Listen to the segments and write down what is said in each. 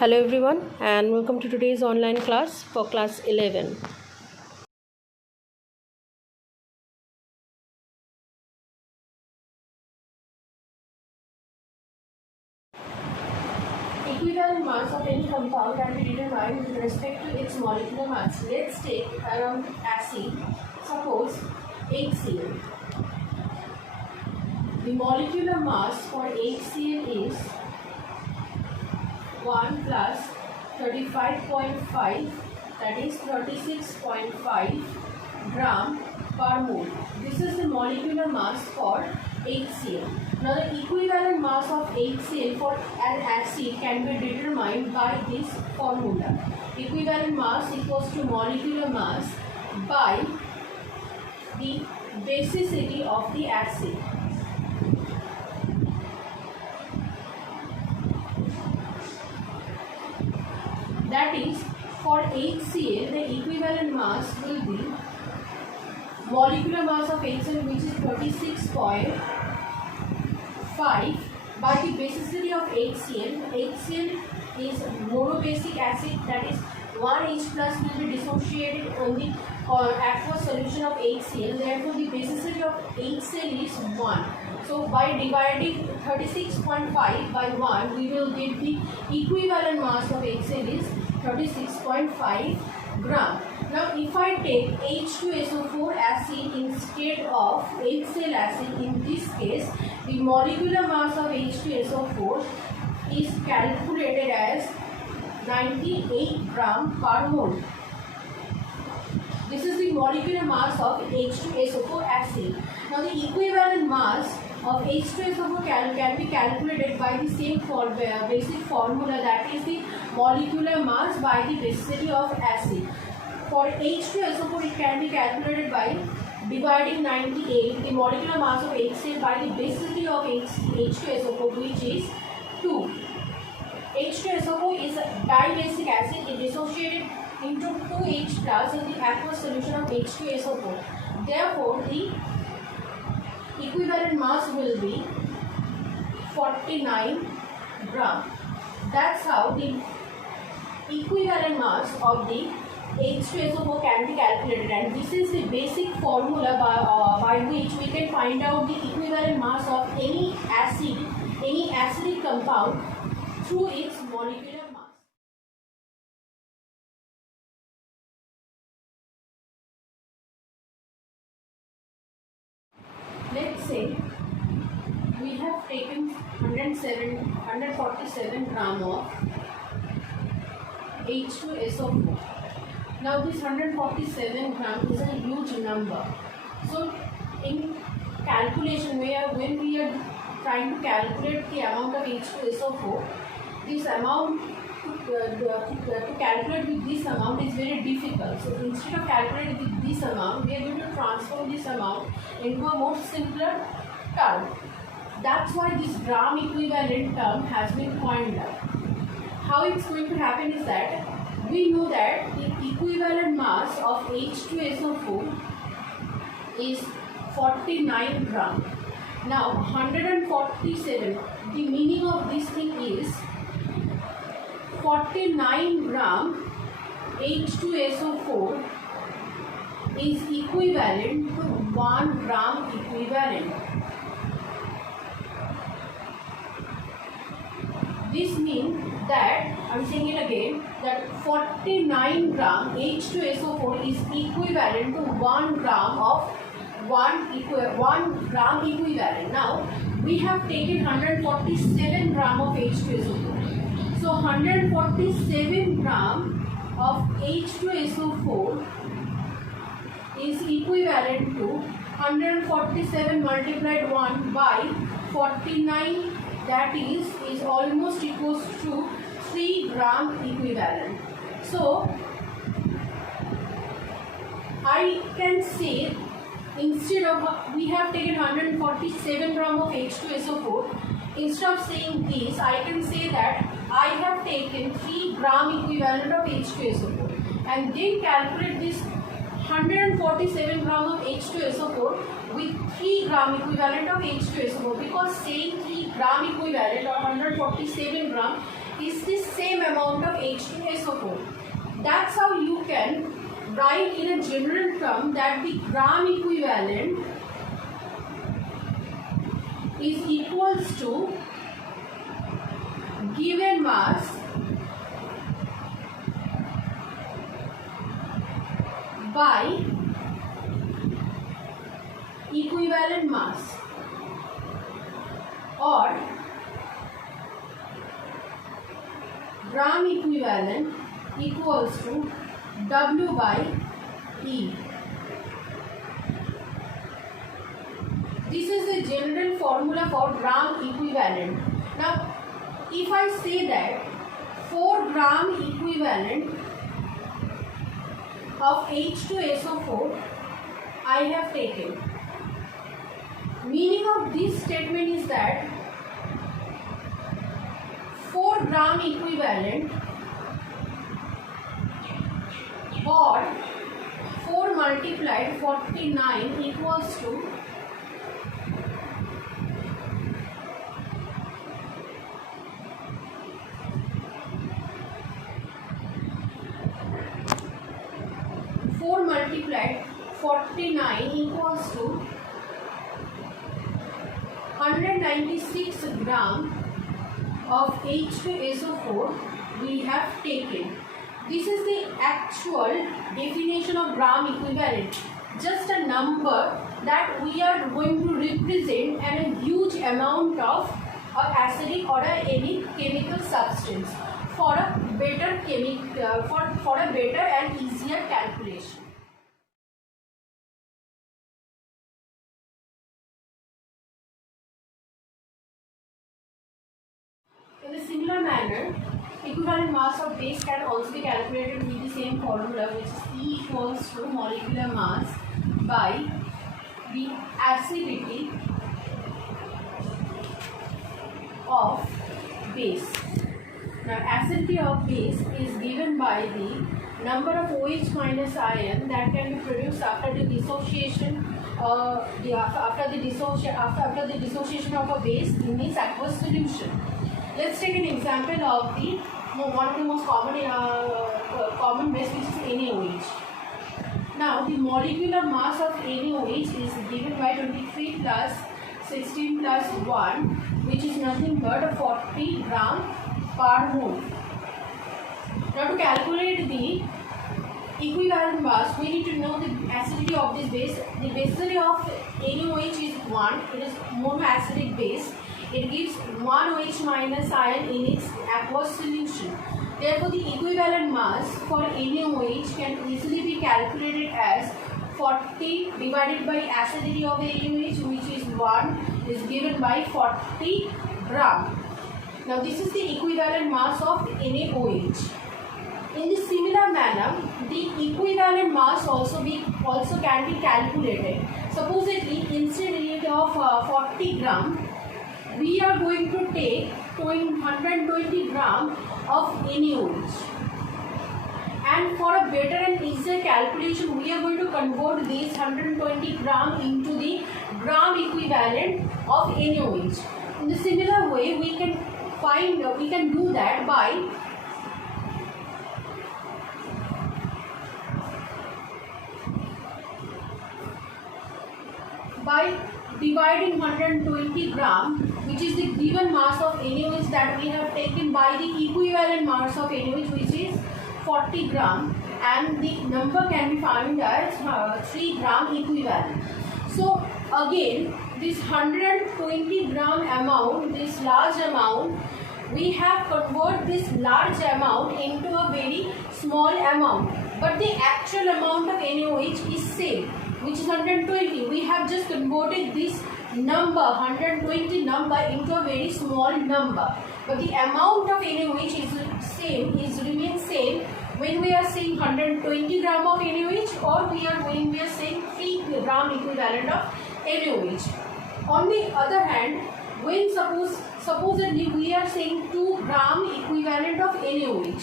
Hello everyone and welcome to today's online class for class 11. Equivalent mass of any compound can be determined with respect to its molecular mass. Let's take around acid, suppose HCl. The molecular mass for HCl is 1 plus 35.5, that is 36.5 gram per mole. This is the molecular mass for HCl. Now the equivalent mass of HCl for an acid can be determined by this formula. Equivalent mass equals to molecular mass by the basicity of the acid. That is, for HCl, the equivalent mass will be molecular mass of HCl, which is 36.5 by the basicity of HCl. HCl is monobasic acid, that is 1 H plus will be dissociated on the aqueous solution of HCl. Therefore, the basicity of HCl is 1. So, by dividing 36.5 by 1, we will get the equivalent mass of HCl is 36.5 gram. Now, if I take H2SO4 acid instead of HCl acid, in this case, the molecular mass of H2SO4 is calculated as 98 gram per mole. This is the molecular mass of H2SO4 acid. Now, the equivalent mass of H2SO4 can be calculated by the same basic formula, that is the molecular mass by the basicity of acid. For H2SO4, it can be calculated by dividing 98, the molecular mass of HCl, by the basicity of H2SO4, which is 2. H2SO4 is a dibasic acid. It dissociated into 2H plus in the aqueous solution of H2SO4. Therefore, the equivalent mass will be 49 gram. That's how the equivalent mass of the H2SO4 can be calculated, and this is the basic formula by which we can find out the equivalent mass of any acid, any acidic compound through its molecular mass. Let's say we have taken 147 gram of H2SO4. Now this 147 gram is a huge number. So in calculation, when we are trying to calculate the amount of H2SO4, this amount to calculate with this amount is very difficult. So instead of calculating with this amount, we are going to transform this amount into a more simpler term. That's why this gram equivalent term has been coined up. How it's going to happen is that we know that the equivalent mass of H2SO4 is 49 gram. Now 147, the meaning of this thing is 49 gram H2SO4 is equivalent to 1 gram equivalent. This means that, I am saying it again, that 49 gram H2SO4 is equivalent to 1 gram of 1 gram equivalent. Now, we have taken 147 gram of H2SO4. So 147 gram of H2SO4 is equivalent to 147 multiplied 1 by 49, that is almost equals to 3 gram equivalent. So I can say, instead of, we have taken 147 gram of H2SO4, instead of saying this, I can say that I have taken 3 gram equivalent of H2SO4 and then calculate this 147 gram of H2SO4 with 3 gram equivalent of H2SO4, because saying 3 gram equivalent or 147 gram is the same amount of H2SO4. That's how you can write in a general term that the gram equivalent is equals to given mass by equivalent mass, or gram equivalent equals to W by E. This is the general formula for gram equivalent. Now, if I say that 4 gram equivalent of H2SO4 I have taken, meaning of this statement is that 4 gram equivalent or 4 multiplied 49 equals to 4 multiplied 49 equals to 196 gram of H2SO4 we have taken. This is the actual definition of gram equivalent. Just a number that we are going to represent and a huge amount of acidic or any chemical substance for a better for a better and easier calculation. In a similar manner, equivalent mass of base can also be calculated with the same formula, which is E equals to molecular mass by the acidity of base. Now, acidity of base is given by the number of OH minus ion that can be produced after the dissociation after the dissociation of a base in its aqueous solution. Let's take an example of one of the most common base, which is NaOH. Now, the molecular mass of NaOH is given by 23 plus 16 plus 1, which is nothing but 40 gram per mole. Now, to calculate the equivalent mass, we need to know the acidity of this base. The basicity of NaOH is 1. It is monoacidic base. It gives 1 OH minus ion in its aqueous solution. Therefore, the equivalent mass for NaOH can easily be calculated as 40 divided by acidity of NaOH, which is 1, is given by 40 gram. Now, this is the equivalent mass of NaOH. In the similar manner, the equivalent mass also can be calculated. Supposedly, instead of 40 gram, we are going to take 120 gram of NaOH. And for a better and easier calculation, we are going to convert these 120 gram into the gram equivalent of NaOH. In the similar way, we can do that by dividing 120 gram, which is the given mass of NaOH that we have taken, by the equivalent mass of NaOH, which is 40 gram, and the number can be found as 3 gram equivalent. So again, this 120 gram amount, this large amount, we have converted this large amount into a very small amount, but the actual amount of NaOH is same, which is 120. We have just converted this number, 120 number, into a very small number, but the amount of NaOH remains same when we are saying 120 gram of NaOH, or when we are saying 3 gram equivalent of NaOH. On the other hand, when supposedly we are saying 2 gram equivalent of NaOH,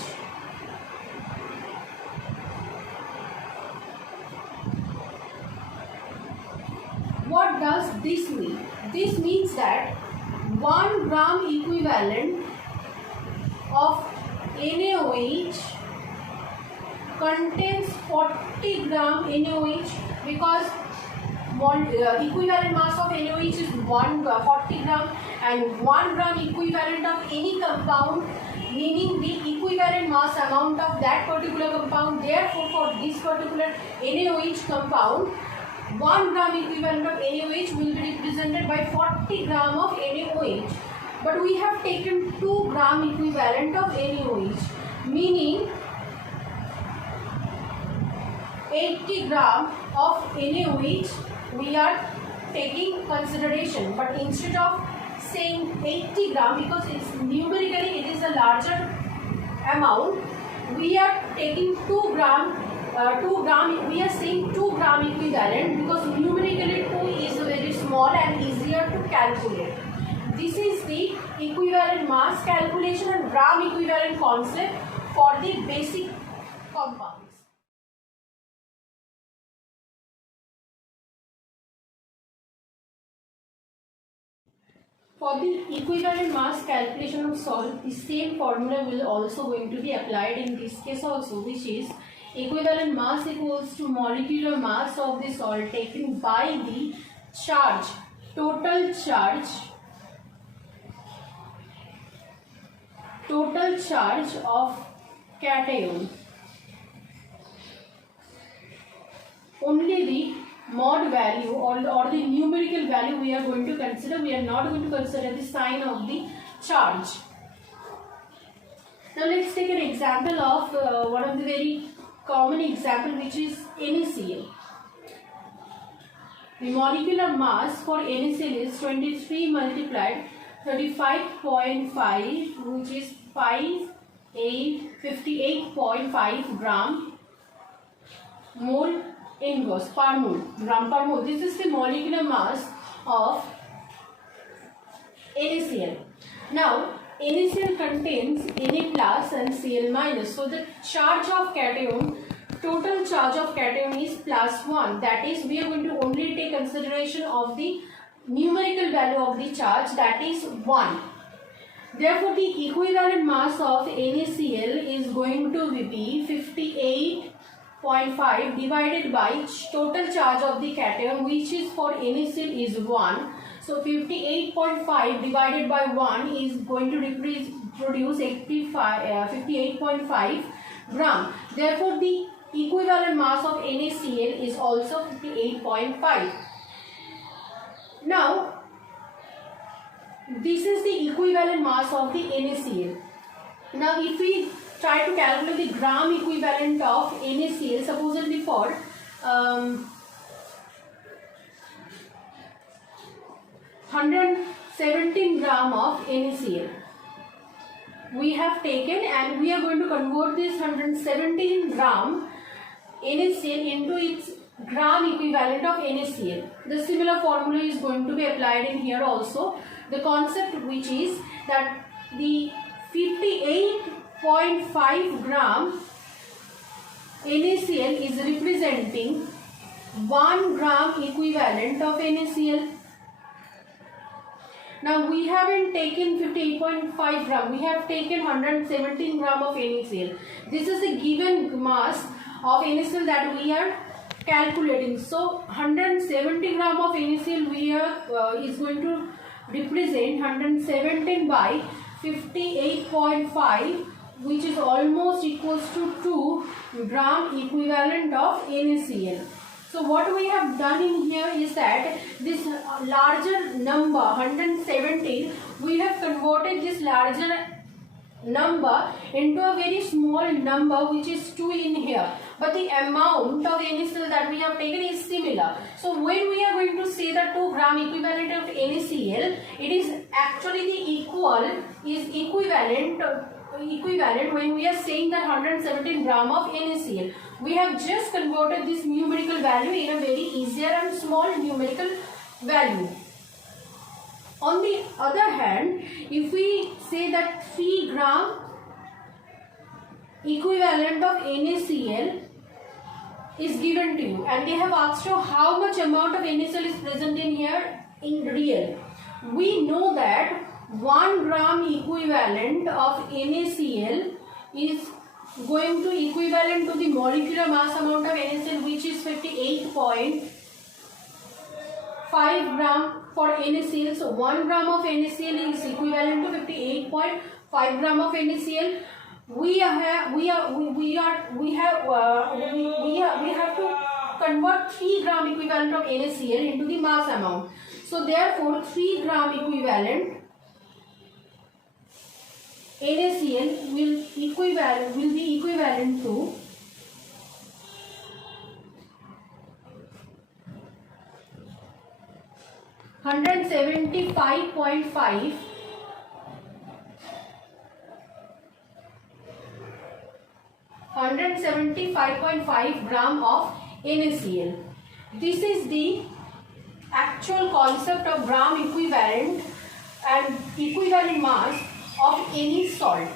what does this mean? This means that 1 gram equivalent of NaOH contains 40 gram NaOH, because equivalent mass of NaOH is 40 gram, and 1 gram equivalent of any compound, meaning the equivalent mass amount of that particular compound. Therefore, for this particular NaOH compound, 1 gram equivalent of NaOH will be represented by 40 gram of NaOH. But we have taken 2 gram equivalent of NaOH, meaning 80 gram of NaOH we are taking consideration. But instead of saying 80 gram, because it's numerically it is a larger amount, we are taking 2 gram. We are saying 2 gram equivalent because numerically 2 is very small and easier to calculate. This is the equivalent mass calculation and gram equivalent concept for the basic compounds. For the equivalent mass calculation of salt, the same formula will also going to be applied in this case also, which is equivalent mass equals to molecular mass of the salt taken by the charge, total charge of cation. Only the mod value or the numerical value we are going to consider. We are not going to consider the sign of the charge. Now let's take an example of one of the very common example, which is NaCl. The molecular mass for NaCl is 23 multiplied 35.5, which is 58.5 gram mole inverse per mole, gram per mole. This is the molecular mass of NaCl. Now NaCl contains Na plus and Cl minus. So the charge of cation, total charge of cation is +1. That is, we are going to only take consideration of the numerical value of the charge, that is 1. Therefore, the equivalent mass of NaCl is going to be 58.5 divided by total charge of the cation, which is for NaCl is 1. So 58.5 divided by 1 is going to produce 58.5 gram. Therefore, the equivalent mass of NaCl is also 58.5. Now, this is the equivalent mass of the NaCl. Now, if we try to calculate the gram equivalent of NaCl, supposedly for 117 gram of NaCl we have taken, and we are going to convert this 117 gram NaCl into its gram equivalent of NaCl. The similar formula is going to be applied in here also. The concept, which is that the 58.5 gram NaCl is representing 1 gram equivalent of NaCl. Now we haven't taken 58.5 gram, we have taken 117 gram of NaCl. This is the given mass of NaCl that we are calculating. So 170 gram of NaCl we are is going to represent 117 by 58.5, which is almost equals to 2 gram equivalent of NaCl. So what we have done in here is that this larger number 117, we have converted this larger number into a very small number, which is 2 in here, but the amount of NaCl that we have taken is similar. So when we are going to say the 2 gram equivalent of NaCl, it is actually the equivalent when we are saying that 117 gram of NaCl. We have just converted this numerical value in a very easier and small numerical value. On the other hand, if we say that 3 gram equivalent of NaCl is given to you, and they have asked you how much amount of NaCl is present in here in real. We know that 1 gram equivalent of NaCl is going to equivalent to the molecular mass amount of NaCl, which is 58.5 gram for NaCl. So 1 gram of NaCl is equivalent to 58.5 gram of NaCl. We have to convert 3 gram equivalent of NaCl into the mass amount. So therefore 3 gram equivalent NaCl will be equivalent to 175.5 gram of NaCl. This is the actual concept of gram equivalent and equivalent mass of any salt.